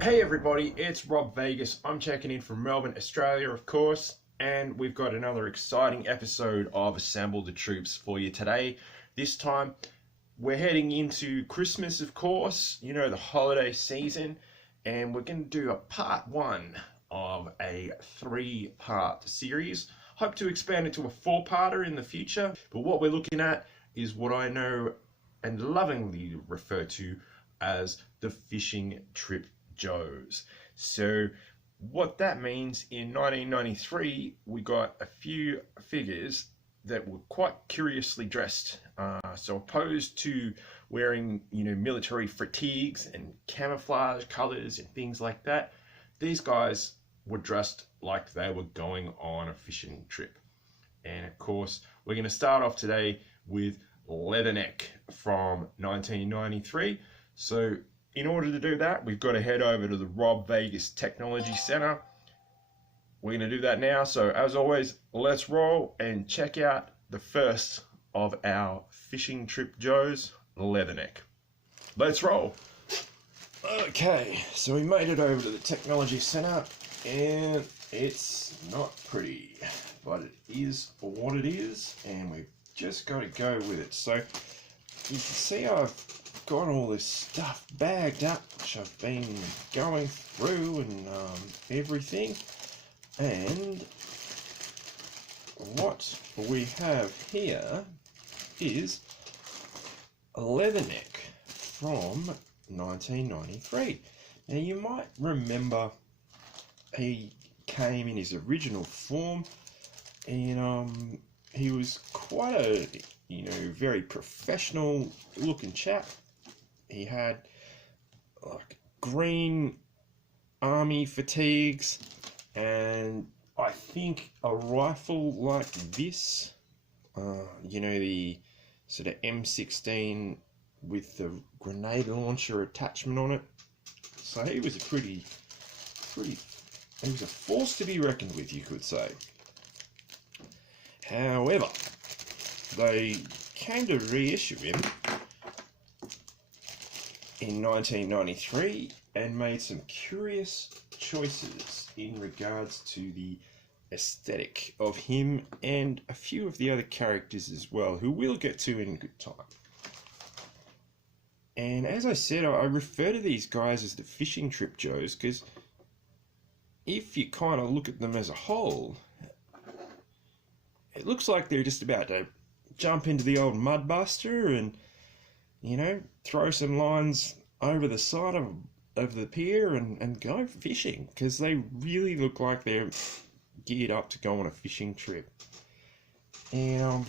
Hey everybody, it's Rob Vegas. I'm checking in from Melbourne, Australia, of course, and we've got another exciting episode of Assemble the Troops for you today. This time, we're heading into Christmas, of course, you know, the holiday season, and we're going to do a part one of a 3-part series. Hope to expand into a 4-parter in the future, but what we're looking at is what I know and lovingly refer to as the fishing trip GiJoes. So what that means, in 1993 we got a few figures that were quite curiously dressed. So opposed to wearing, you know, military fatigues and camouflage colors and things like that, these guys were dressed like they were going on a fishing trip. And of course, we're going to start off today with Leatherneck from 1993. So in order to do that, we've got to head over to the Rob Vegas Technology Center. We're going to do that now. So as always, let's roll and check out the first of our fishing trip GiJoes, Leatherneck. Let's roll. Okay, so we made it over to the Technology Center, and it's not pretty, but it is what it is, and we've just got to go with it. So you can see I've got all this stuff bagged up, which I've been going through and everything. And what we have here is a Leatherneck from 1993. Now you might remember he came in his original form, and he was quite a, you know, very professional looking chap. He had like green army fatigues, and I think a rifle like this, you know, the sort of M16 with the grenade launcher attachment on it. So he was he was a force to be reckoned with, you could say. However, they came to reissue him in 1993 and made some curious choices in regards to the aesthetic of him and a few of the other characters as well, who we'll get to in good time. And as I said, I refer to these guys as the fishing trip GiJoes because if you kind of look at them as a whole, it looks like they're just about to jump into the old mudbuster and, you know, throw some lines over the side of the pier and go fishing, because they really look like they're geared up to go on a fishing trip. And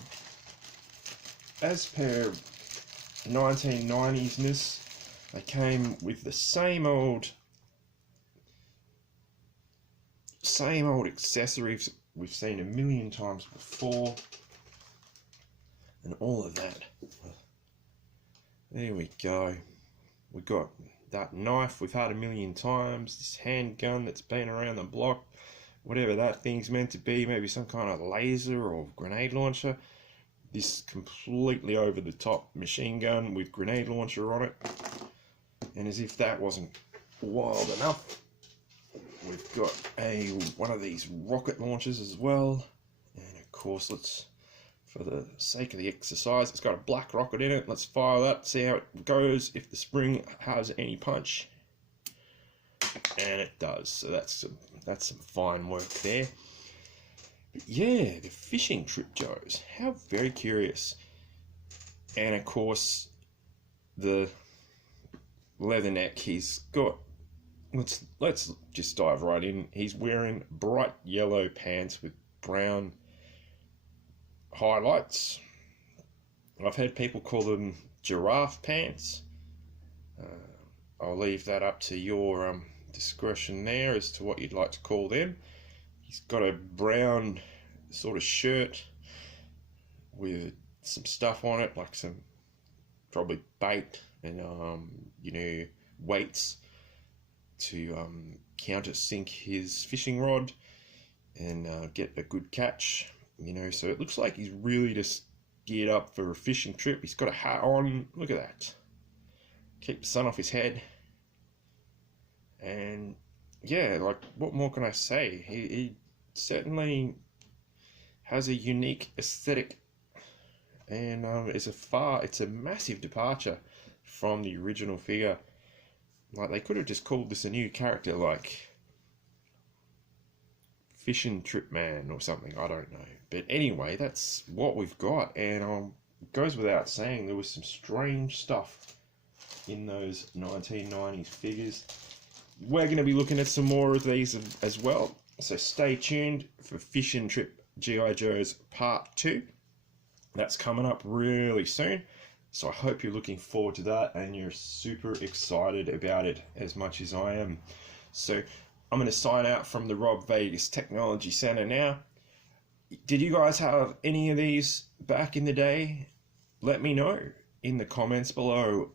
as per 1990s-ness, they came with the same old accessories we've seen a million times before and all of that. There we go. We got that knife we've had a million times, this handgun that's been around the block, whatever that thing's meant to be, maybe some kind of laser or grenade launcher. This completely over the top machine gun with grenade launcher on it. And as if that wasn't wild enough, we've got one of these rocket launchers as well. And of course, let's, for the sake of the exercise, it's got a black rocket in it. Let's fire that, see how it goes, if the spring has any punch. And it does, so that's some fine work there. But yeah, the fishing trip GiJoes, how very curious. And of course, the Leatherneck, he's got, let's just dive right in. He's wearing bright yellow pants with brown highlights. I've heard people call them giraffe pants. I'll leave that up to your discretion there as to what you'd like to call them. He's got a brown sort of shirt with some stuff on it, like some probably bait and you know, weights to countersink his fishing rod and get a good catch. You know, so it looks like he's really just geared up for a fishing trip. He's got a hat on. Look at that. Keep the sun off his head. And yeah, like, what more can I say? He certainly has a unique aesthetic, and it's a massive departure from the original figure. Like, they could have just called this a new character, like Fishing Trip Man or something. I don't know. But anyway, that's what we've got, and it goes without saying there was some strange stuff in those 1990s figures. We're going to be looking at some more of these as well, so stay tuned for Fishing Trip G.I. Joe's Part 2. That's coming up really soon, so I hope you're looking forward to that and you're super excited about it as much as I am. So I'm going to sign out from the Rob Vegas Technology Center now. Did you guys have any of these back in the day? Let me know in the comments below,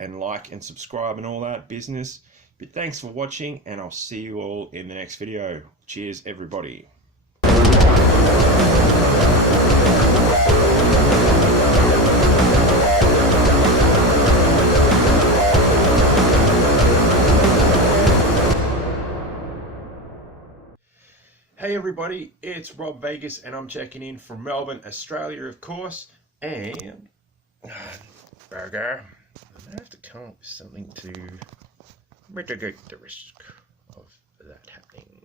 and like and subscribe and all that business. But thanks for watching, and I'll see you all in the next video. Cheers, everybody. Hey everybody, it's Rob Vegas, and I'm checking in from Melbourne, Australia, of course. And Burger, I'm gonna have to come up with something to mitigate the risk of that happening.